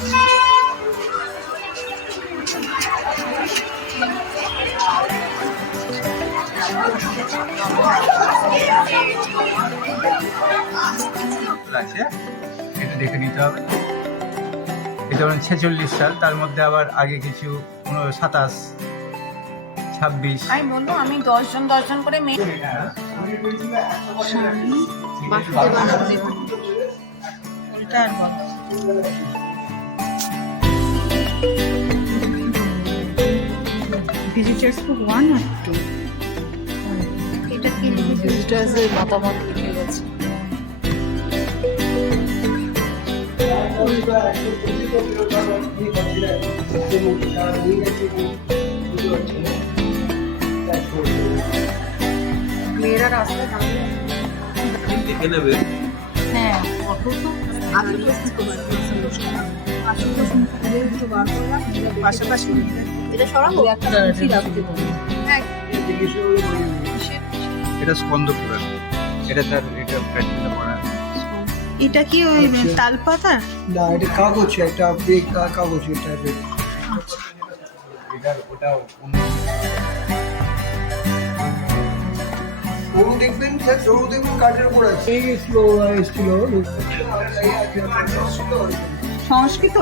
এটা দেখে নিতে হবে। এটা 46 সাল, তার মধ্যে আবার আগে কিছু 27, 26। আমি বলবো আমি 10 জন করে মেয়ে উল্টা আর বল। ভিজিটার্স বুক 1 আর 2। এটা কি ভিজিটার্সের মতামত লিখে গেছে। মেয়েরা রাস্তায় দাঁড়িয়ে দেখে নেবে। হ্যাঁ অটো তো পাশাপাশি এটা সরাবো একটা রাখতে বলি। হ্যাঁ এটা স্কন্দপুর, এটা তার এটা প্র্যাকটিসটা করা। এটা কি ওই তালপাতা? না, এটা কাগজ, একটা বেগ কাগজ। এটা ওটা গরু দেখবেন স্যার, গরু দেখবেন কাঠের উপর আছে। এই এসছিল সংস্কৃত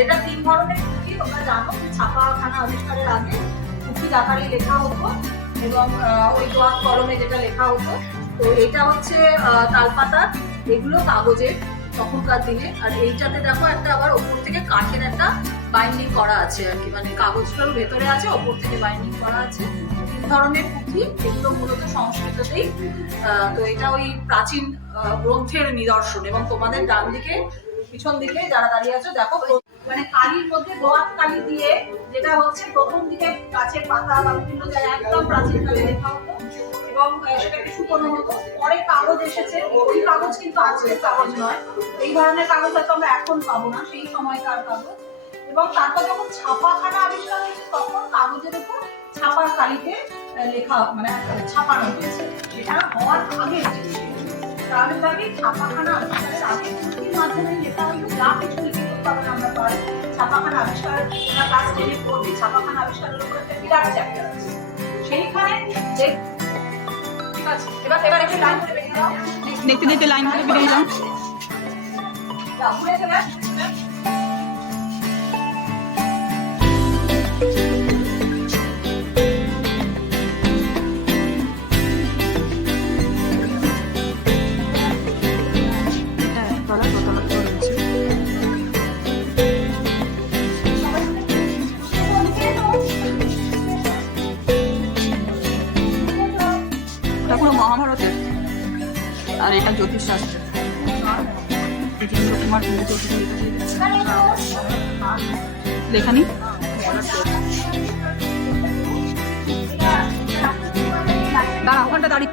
এটা 3 ধরনের পুঁথি, তোমরা জানো ছাপাখানা আবিষ্কারের আগে পুঁথির আকারে লেখা হতো এবং ওই দোয়াত কলমে যেটা লেখা হতো। তো এটা হচ্ছে তালপাতা, এগুলো কাগজের তখনকার দিনে। আর এইটাতে দেখো একটা আবার ওপর থেকে কাঠের একটা বাইন্ডিং করা আছে আর কি, মানে কাগজটার ভেতরে আছে, ওপর থেকে বাইন্ডিং করা আছে। 3 ধরনের পুঁথি, এগুলো মূলত সংস্কৃততেই। তো এটা ওই প্রাচীন গ্রন্থের নিদর্শন। এবং তোমাদের ডান দিকে পিছন দিকে যারা দাঁড়িয়ে আছো দেখো, মানে কালির মধ্যে দোয়াত কালি দিয়ে, যেটা হচ্ছে প্রথম দিকে গাছের পাতা বা বিভিন্ন জায়গায় একদম প্রাচীনকালে লেখা হতো এবং সেটাকে শুকনো হতো। পরে কাগজ এসেছে, ওই কাগজ কিন্তু আজকের কাগজ নয়, এই ধরনের কাগজ হয়তো আমরা এখন পাবো না, সেই সময়কার কাগজ। এবং তারপর যখন ছাপাখানা আবিষ্কার হয়েছে তখন কাগজের উপর ছাপার কালিতে লেখা, মানে ছাপানো হয়েছে। সেটা হওয়ার আগের জিনিস। স্বাভাবিকভাবেই ছাপাখানা আবিষ্কারের আগে পুঁথির মাধ্যমে লেখা হতো যা কিছু লিখিত উৎপাদন আমরা পাই। ছাপাখানা আবিষ্কার আমরা ক্লাস 10-এ পড়ি, ছাপাখানা আবিষ্কারের উপর একটা বিরাট চ্যাপ্টার আছে। সেইখানে ঠিক আছে, এবার একটু লাইন করে বেরিয়ে যাও, দেখতে দেখতে লাইন করে বেরিয়ে যাও। ঘুরে চলে আসো। পুরো মহাভারতের, আর এটা জ্যোতিষশাস্ত্রের। লেখা নেই। দাঁড়া, ওখানটা দাঁড়িয়ে